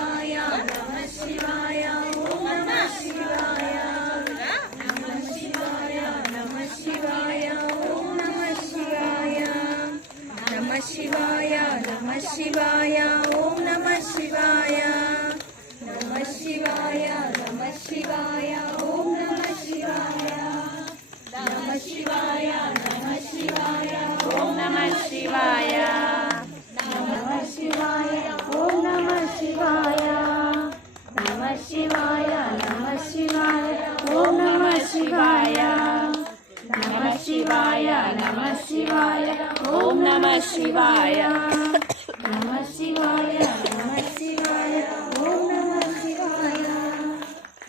शिवाय नमः शिवाय ओम नमः शिवाय नमः शिवाय नमः शिवाय ओम नमः शिवाय नमः शिवाय नमः शिवाय ओम नमः शिवाय नमः शिवाय नमः शिवाय ओम नमः शिवाय नमः शिवाय नमः शिवाय ओम नमः शिवाय नमः शिवाय ओम नमः शिवाय नमः शिवाय नमः शिवाय ओम नमः शिवाय नमः शिवाय नमः शिवाय ओम नमः शिवाय